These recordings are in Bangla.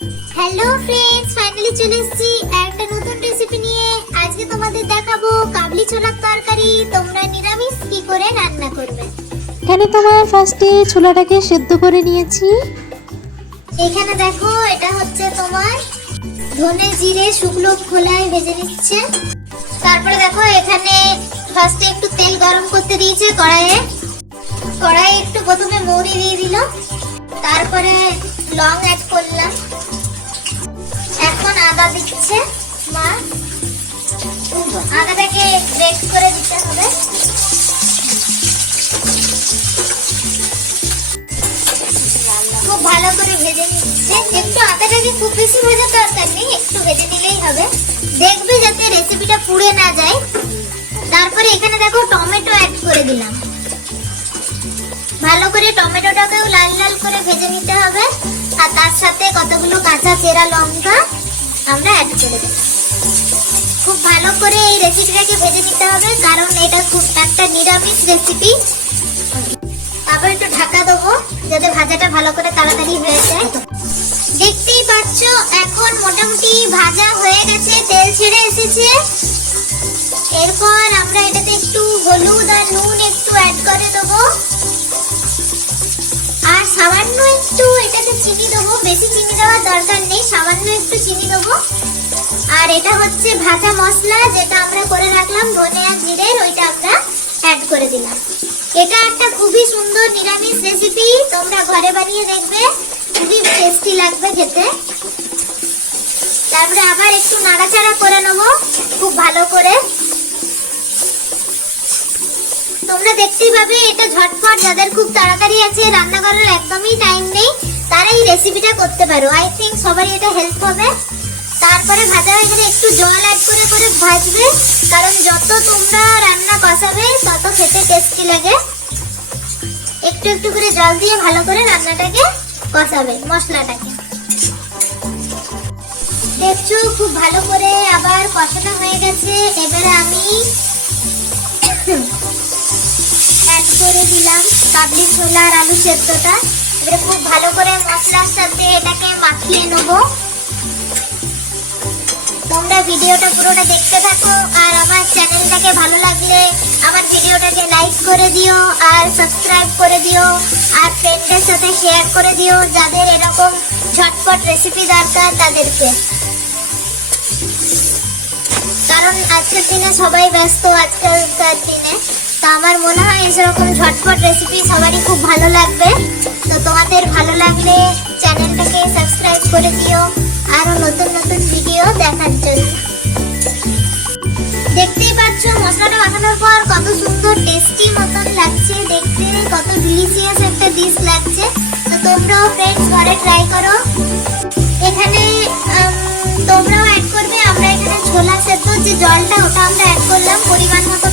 হ্যালো ফ্রেন্ডস ফাইনালি চলে এসেছি একটা নতুন রেসিপি নিয়ে। আজকে তোমাদের দেখাবো কাবলি ছোলার তরকারি। তোমরা নিরামিষ কি করে রান্না করবে? এখানে তোমার ফার্স্টে ছোলাটাকে সেদ্ধ করে নিয়েছি। এখানে দেখো এটা হচ্ছে তোমার ধনে জিরে শুকনো খোলায় ভেজে নিচ্ছে। তারপরে দেখো এখানে ফার্স্টে একটু তেল গরম করতে দিয়েছে কড়াইয়ে। কড়াইয়ে একটু প্রথমে মৌরি দিয়ে দিল। তারপরে লং অ্যাড করলাম। এখন আদা দিচ্ছে মা। আদাটাকে গ্রেট করে দিতে হবে। খুব ভালো করে ভেজে নিচ্ছে। একটু আদাটাকে খুব বেশি ভাজার দরকার নেই, একটু ভেজে নিলেই হবে। দেখবে যাতে রেসিপিটা পুড়ে না যায়। তারপরে এখানে দেখো টমেটো অ্যাড করে দিলাম। ভালো করে টমেটোটাকেও লাল লাল করে ভেজে নিতে হবে। আর তার সাথে কতগুলো কাঁচা চেরা লঙ্কা আমরা অ্যাড করে দেব। খুব ভালো করে এই রেসিপিটাকে ভেজে নিতে হবে, কারণ এটা খুব একটা নিরামিষ রেসিপি তারপর একটু ঢাকা দেবো, যাতে ভাজাটা ভালো করে তাড়াতাড়ি হয়ে যায়। দেখতেই পাচ্ছ, এখন বেশি চিনি দেওয়ার দরকার নেই, সামান্য একটু চিনি দেবো আর এটা হচ্ছে ভাজা মশলা, যেটা আমরা করে রাখলাম ধনে আর জিরের ওইটা আমরা অ্যাড করে দিলাম। এটা একটা খুবই সুন্দর নিরামিষ রেসিপি তোমরা ঘরে বানিয়ে দেখবে, খুবই টেস্টি লাগবে খেতে। তারপরে আবার একটু নাড়াচাড়া করে নেব, খুব ভালো করে। তোমরা দেখতেই পাবে, এটা ঝটপট, যাদের খুব তাড়াতাড়ি আছে রান্না করার একদমই টাইম নেই। তারা এই রেসিপিটা করতে পারো। আই থিঙ্ক সবারই এটা হেল্প হবে। তারপরে ভাজা হয়ে গেলে একটু জল অ্যাড করে করে ভাজবে। কারণ যত তোমরা রান্না কষাবে, তত খেতে টেস্টি লাগে। একটু একটু করে জল দিয়ে ভালো করে রান্নাটাকে কষাবে, মশলাটাকে। দেখছ, খুব ভালো করে আবার কষানো হয়ে গেছে। এবারে আমি অ্যাড করে দিলাম কাবলি ছোলা আর আলু সেদ্ধটা। এবারে খুব ভালো করে মশলার সাথে এটাকে মাখিয়ে নেব। তোমরা ভিডিওটা পুরোটা দেখতে থাকো আর আমার চ্যানেলটাকে ভালো লাগলে আমার ভিডিওটাকে লাইক করে দিও আর সাবস্ক্রাইব করে দিও আর ফ্রেন্ডদের সাথে শেয়ার করে দিও যাদের এরকম ঝটপট রেসিপি দরকার তাদেরকে। কারণ আজকের দিনে সবাই ব্যস্ত আজকালকার দিনে। তো আমার মনে হয় এরকম ঝটপট রেসিপি সবারই খুব ভালো লাগবে। তো তোমাদের ভালো লাগলে চ্যানেলটাকে সাবস্ক্রাইব করে দিও। আরও নতুন নতুন ভিডিও দেখার জন্য। দেখতেই পাচ্ছ, মশলাটা মাখানোর পর কত সুন্দর টেস্টি মতন লাগছে। দেখতে কত ডিলিশিয়াস একটা ডিশ লাগছে। তো তোমরাও ফ্রেন্ডস ঘরে ট্রাই করো। এখানে তোমরাও অ্যাড করবে। আমরা এখানে ছোলা সেদ্ধ যে জলটা ওটা আমরা অ্যাড করলাম, পরিমাণ মতো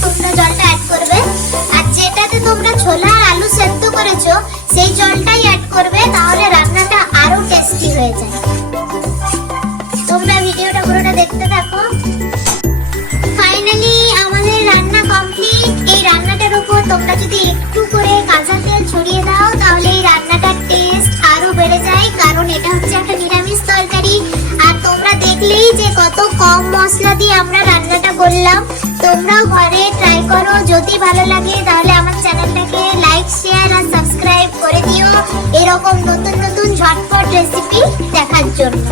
তোমরা ছোলা আর আলু সেদ্ধ করেছ, সেই জলটাই অ্যাড করবে, তাহলে রান্নাটা আরও টেস্টি হয়ে যায়। কম মশলা দিয়ে আমরা রান্নাটা করলাম। তোমরাও ঘরে ট্রাই করো, যদি ভালো লাগে তাহলে আমার চ্যানেলটাকে লাইক শেয়ার আর সাবস্ক্রাইব করে দিও। এরকম নতুন নতুন ঝটপট রেসিপি দেখার জন্য।